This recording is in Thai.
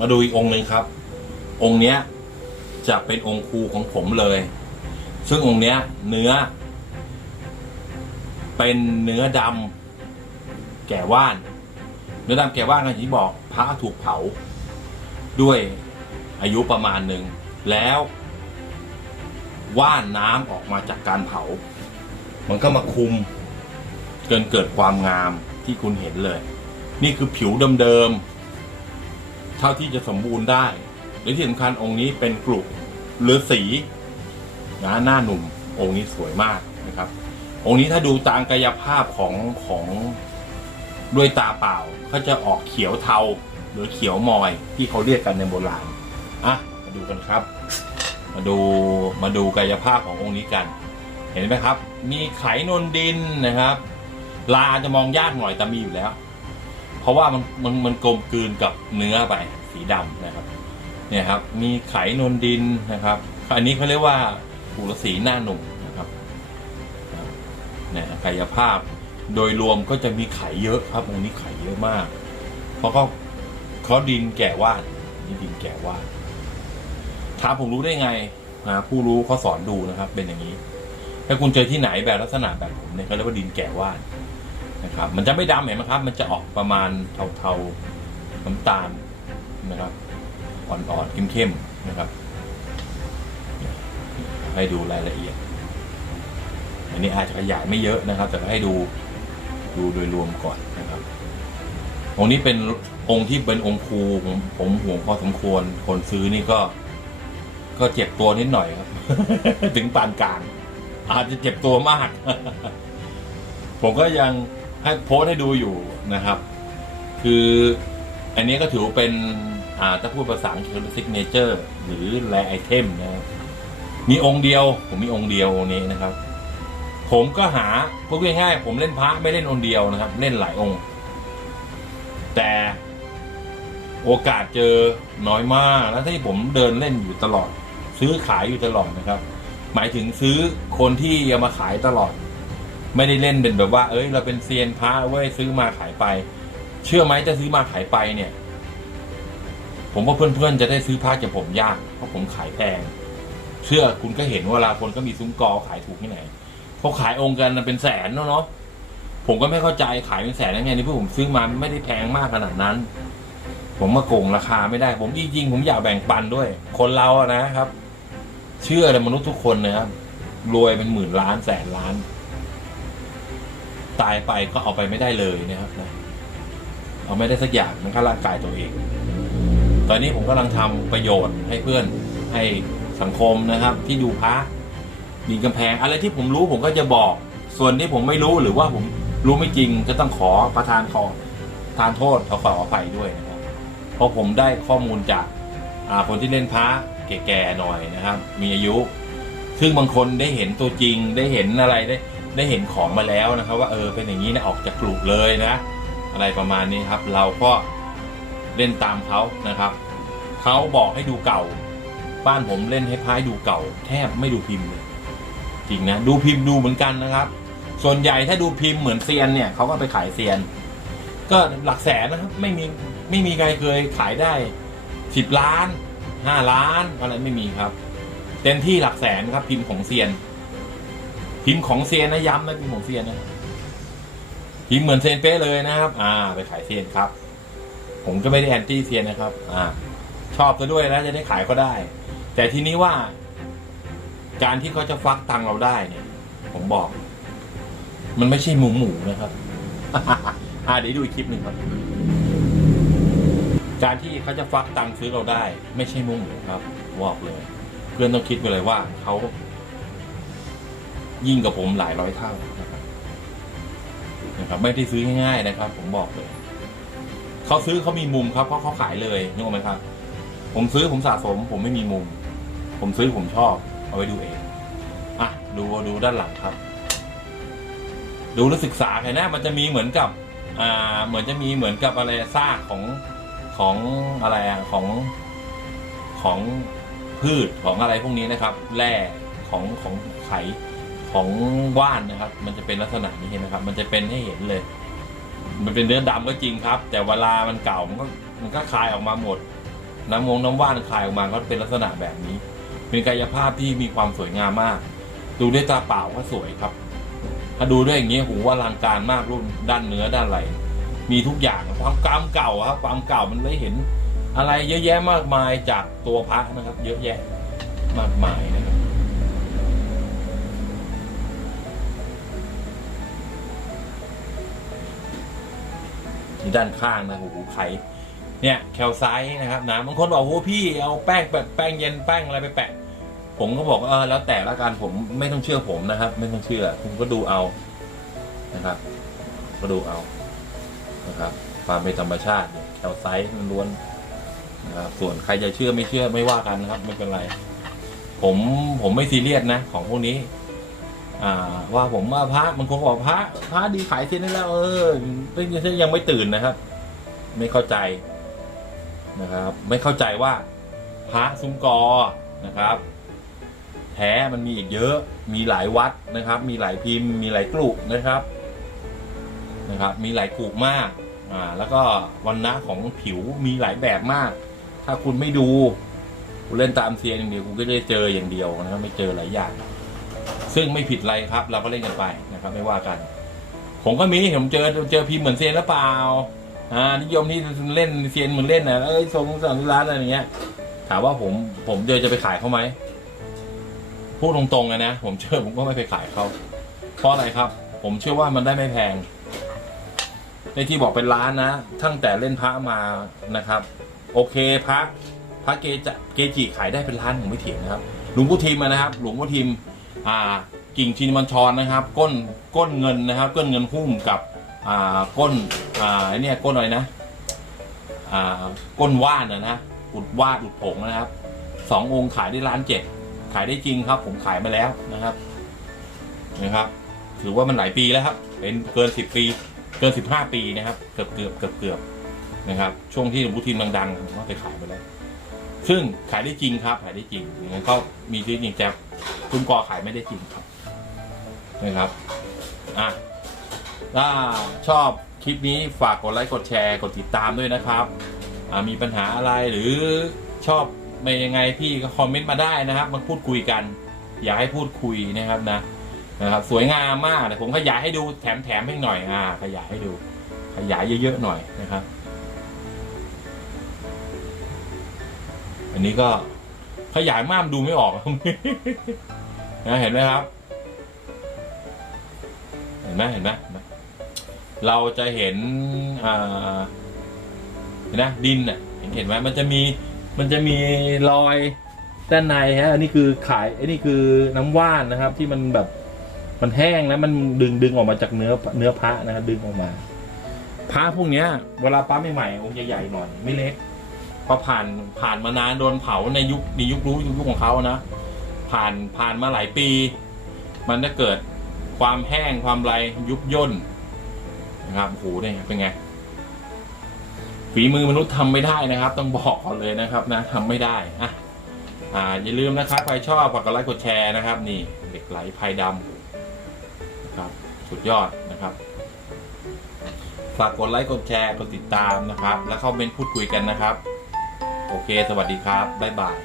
มาดูอีกองค์หนึ่งครับ องค์เนี้ยจะเป็นองค์ครูของผมเลย ซึ่งองค์เนี้ย เนื้อ เป็นเนื้อดำแก่ว่าน เนื้อดำแก่ว่านอย่างที่บอกพระถูกเผา ด้วยอายุประมาณหนึ่ง แล้วว่านน้ำออกมาจากการเผา มันก็มาคุมเกินเกิดความงามที่คุณเห็นเลย นี่คือผิวเดิมๆ เท่าที่จะสมบูรณ์ได้และที่สำคัญองค์นี้เป็นกลุ่มหรือสีนะหน้าหนุ่มองค์นี้สวยมากนะครับ องค์นี้ถ้าดูตามกายภาพของของด้วยตาเปล่าก็จะออกเขียวเทาหรือเขียวมอยที่เขาเรียกกันในโบราณอะมาดูกันครับ มาดูมาดูกายภาพขององค์นี้กัน เห็นไหมครับ มีไขนนดินนะครับลาจะมองยากหน่อยแต่มีอยู่แล้ว ราะว่ามันมันมันกลมกลืนกับเนื้อไปสีดำนะครับเนี่ยครับมีไขนนดินนะครับ อันนี้เขาเรียกว่าผูรสีหน้าหนุ่มนะครับเนี่ยกายภาพโดยรวมก็จะมีไขเยอะครับองนี้ไขเยอะมาก เพราะเขาเขาดินแก่ว่านนี่ดินแก่ว่านถามผมรู้ได้ไงนะผู้รู้เขาสอนดูนะครับ เป็นอย่างนี้ ถ้าคุณเจอที่ไหนแบบลักษณะแบบผมเนี่ยเขาเรียกว่าดินแก่ว่าน นะครับ มันจะไม่ดำเห็นไหมครับ มันจะออกประมาณเทาๆน้ำตาลนะครับอ่อนๆเข้มๆนะครับ ให้ดูรายละเอียด อันนี้อาจจะขยายไม่เยอะนะครับ แต่ให้ดูดูโดยรวมก่อนนะครับองค์นี้เป็นองค์ที่เป็นองค์ครูผมผมห่วงพอสมควรคนซื้อนี่ก็ ก็เจ็บตัวนิดหน่อยครับ ถึงปานกลางอาจจะเจ็บตัวมาก ผมก็ยัง ให้โพสให้ดูอยู่นะครับ คืออันนี้ก็ถือเป็นอ่าถ้าพูดภาษาอังกฤษซิกเนเจอร์หรือแรไอเทมนะครับมีองค์เดียว ผมมีองค์เดียวองค์นี้นะครับ ผมก็หาพูดง่ายๆผมเล่นพระไม่เล่นองค์เดียวนะครับ เล่นหลายองค์ แต่โอกาสเจอน้อยมากแล้วที่ผมเดินเล่นอยู่ตลอด ซื้อขายอยู่ตลอดนะครับ หมายถึงซื้อคนที่เอามาขายตลอด ไม่ได้เล่นเป็นแบบว่า เอ้ย เราเป็นเซียนพระเว้ยซื้อมาขายไป เชื่อไหมจะซื้อมาขายไปเนี่ย ผมว่าเพื่อนๆจะได้ซื้อพระจากผมยากเพราะผมขายแพงเชื่อคุณก็เห็นเวลาคนก็มีซุ้มกอขายถูกที่ไหนเขาขายองค์กันเป็นแสนเนอะเนาะผมก็ไม่เข้าใจขายเป็นแสนได้ไงนี่เพื่อผมซื้อมาไม่ได้แพงมากขนาดนั้น ผมมาโกงราคาไม่ได้ ผมจริงๆผมอยากแบ่งปันด้วย คนเราอะนะครับ เชื่อเลยมนุษย์ทุกคนนะครับรวยเป็นหมื่นล้านแสนล้าน ตายไปก็เอาไปไม่ได้เลยนะครับนะเอาไม่ได้สักอย่างมันก็ร่างกายตัวเอง ตอนนี้ผมกำลังทำประโยชน์ให้เพื่อนให้สังคมนะครับ ที่ดูพระดินกำแพง อะไรที่ผมรู้ผมก็จะบอก ส่วนที่ผมไม่รู้หรือว่าผมรู้ไม่จริงก็ต้องขอประทานขอทานโทษขอขออภัยด้วยนะครับเพราะผมได้ข้อมูลจากาคนที่เล่นพระแก่ๆหน่อยนะครับ มีอายุซึ่งบางคนได้เห็นตัวจริงได้เห็นอะไรได้ ได้เห็นของมาแล้วนะครับ ว่าเออเป็นอย่างนี้นะออกจากกลุ่มเลยนะ อะไรประมาณนี้ครับ เราก็เล่นตามเขานะครับเขาบอกให้ดูเก่า บ้านผมเล่นให้พายดูเก่า แทบไม่ดูพิมพ์เลยจริงนะดูพิมพ์ดูเหมือนกันนะครับ ส่วนใหญ่ถ้าดูพิมพ์เหมือนเซียนเนี่ยเขาก็ไปขายเซียน ก็หลักแสนนะครับไม่มีไม่มีใครเคยขายได้สิบล้านห้าล้านอะไรไม่มีครับ เต็มที่หลักแสนครับพิมพ์ของเซียน พิมพ์ของเซียนนะย้ำนะพิมพ์ของเซียนนะพิมพ์เหมือนเซียนเป๊ะเลยนะครับ อ่า ไปขายเซียนครับ ผมก็ไม่ได้แอนตี้เซียนนะครับ อ่า ชอบซะด้วยนะจะได้ขายก็ได้ แต่ทีนี้ว่า การที่เขาจะฟักตังเราได้เนี่ย ผมบอก มันไม่ใช่หมูหมูนะครับอ่าเดี๋ยวดูอีกคลิปหนึ่งครับ การที่เขาจะฟักตังซื้อเราได้ ไม่ใช่หมูหมูครับบอกเลย เพื่อนต้องคิดไปเลยว่าเขา ยิ่งกับผมหลายร้อยเท่านะครับนะครับ ไม่ได้ซื้อง่ายๆนะครับ ผมบอกเลยเขาซื้อเขามีมุมครับเพราะเขาขายเลยนึกออกไหมครับ ผมซื้อผมสะสม ผมไม่มีมุม ผมซื้อผมชอบ เอาไว้ดูเองอะดูดูด้านหลังครับ ดูแลวศึกษาไงนะมันจะมีเหมือนกับ อ่า เหมือนจะมีเหมือนกับอะไรซากของของอะไรอะของของพืชของอะไรพวกนี้นะครับ แร่ของของไข ของว่านนะครับ มันจะเป็นลักษณะนี้นไหมครับ มันจะเป็นให้เห็นเลย มันเป็นเนื้อดำก็จริงครับ แต่เวลามันเก่ามันก็มันก็คลายออกมาหมด น้ำมงน้ำว่านคายออกมาก็เป็นลักษณะแบบนี้ เป็นกายภาพที่มีความสวยงามมาก ดูด้วยตาเปล่าก็สวยครับ ถ้าดูด้วยอย่างนี้หูว่าลังการมากรูปด้านเนื้อด้านไหลมีทุกอย่างความกามเก่าครับ ความเก่ามันได้เห็น อะไรเยอะแยะมากมายจากตัวพระนะครับ เยอะแยะมากมายนะครับ ด้านข้างนะโอ้โหไข่เนี่ยแคลไซต์นะครับนะบางคนบอกโอ้พี่เอาแป้งแบบแป้งเย็นแป้งอะไรไปแปะ ผมก็บอกเออแล้วแต่ละกันผมไม่ต้องเชื่อผมนะครับ ไม่ต้องเชื่อคุณก็ดูเอานะครับ ก็ดูเอานะครับ ความเป็นธรรมชาติแคลไซต์มันล้วนนะครับส่วนใครจะเชื่อไม่เชื่อไม่ว่ากันนะครับ ไม่เป็นไร ผมผมไม่ซีเรียสนะ ของพวกนี้ ว่าผมว่าพระมันคงบอกพระพระดีขายเส้นนี้แล้ว เออยังยังไม่ตื่นนะครับ ไม่เข้าใจนะครับ ไม่เข้าใจว่าพระซุ้มกอนะครับ แท้มันมีอีกเยอะมีหลายวัดนะครับ มีหลายพิมพ์ มีหลายกลุ่มนะครับนะครับ มีหลายกลุ่มมากอ่าแล้วก็วันนะของผิวมีหลายแบบมาก ถ้าคุณไม่ดูคุณเล่นตามเซียนอย่างเดียวคุณก็จะเจออย่างเดียวนะครับไม่เจอหลายอย่าง ซึ่งไม่ผิดอะไรครับ เราก็เล่นกันไปนะครับไม่ว่ากัน ผมก็มีผมเจอเจอพิมพ์เหมือนเซียนหรือเปล่าอ่านิยมที่เล่นเซียนเหมือนเล่นนะเอ้ยทรงสังร้านอะไรอย่างเงี้ย ถามว่าผมผมเจอจะไปขายเขาไหมพูดตรงๆเลยนะผมเชื่อผมก็ไม่ไปขายเขาเพราะอะไรครับ ผมเชื่อว่ามันได้ไม่แพง ในที่บอกเป็นร้านนะตั้งแต่เล่นพระมานะครับ โอเคพระพระเกจะเกจิขายได้เป็นล้านผมไม่เถียงนะครับ หลวงพ่อทิมนะครับ หลวงพ่อทิม อ่ากิ่งชินมันชรนะครับ ก้นก้นเงินนะครับ ก้นเงินหุ้มกับอ่าก้นอ่าไอ้เนี่ยก้นอะไรนะอ่าก้นว่านนะนะอุดวาดอุดผงนะครับสององค์ขายได้ล้านเจ็ดขายได้จริงครับ ผมขายมาแล้วนะครับนะครับ ถือว่ามันหลายปีแล้วครับ เป็นเกินสิบปีเกินสิบห้าปีนะครับ เกือบเกือบเกือบเกือบนะครับ ช่วงที่หลวงพ่อทิมดังๆผมก็ไปขายไปแล้ว ซึ่งขายได้จริงครับ ขายได้จริงอย่างนั้นก็มีจริงแต่คุณกอขายไม่ได้จริงครับนะครับอะถ้าชอบคลิปนี้ฝากกดไลค์กดแชร์กดติดตามด้วยนะครับอ่ามีปัญหาอะไรหรือชอบไม่ยังไงพี่ก็คอมเมนต์มาได้นะครับ มาพูดคุยกัน อยากให้พูดคุยนะครับนะนะครับสวยงามมากแต่ผมขยายให้ดูแถมแถมให้หน่อยอ่าขยายให้ดู ขยายเยอะๆหน่อยนะครับ อันนี้ก็ขยายมากมันดูไม่ออกนะเห็นไหมครับ เห็นไหมเห็นไหมเราจะเห็นเห็นนะดินอะเห็นเห็นไหมมันจะมีมันจะมีรอยด้านในฮะอันนี้คือขายอันนี้คือน้ำว่านนะครับ ที่มันแบบมันแห้งแล้วมันดึงดึงออกมาจากเนื้อเนื้อพระนะครับดึงออกมาพระพวกเนี้ย เวลาปั๊มใหม่ๆองค์ใหญ่ๆหน่อยไม่เล็ก พอผ่านผ่านมานานโดนเผาในยุคในยุครู้ยุคของเขานะผ่านผ่านมาหลายปี มันจะเกิดความแห้งความไรยุบย่นนะครับโอ้โหเนี่ยเป็นไงฝีมือมนุษย์ทำไม่ได้นะครับ ต้องบอกก่อนเลยนะครับนะทำไม่ได้อะอ่าอย่าลืมนะครับใครชอบฝากกดไลค์กดแชร์นะครับ นี่เหล็กไหลภายดำนะครับสุดยอดนะครับฝากกดไลค์กดแชร์กดติดตามนะครับ แล้วเข้าเมนพูดคุยกันนะครับ โอเค สวัสดีครับ บ๊ายบาย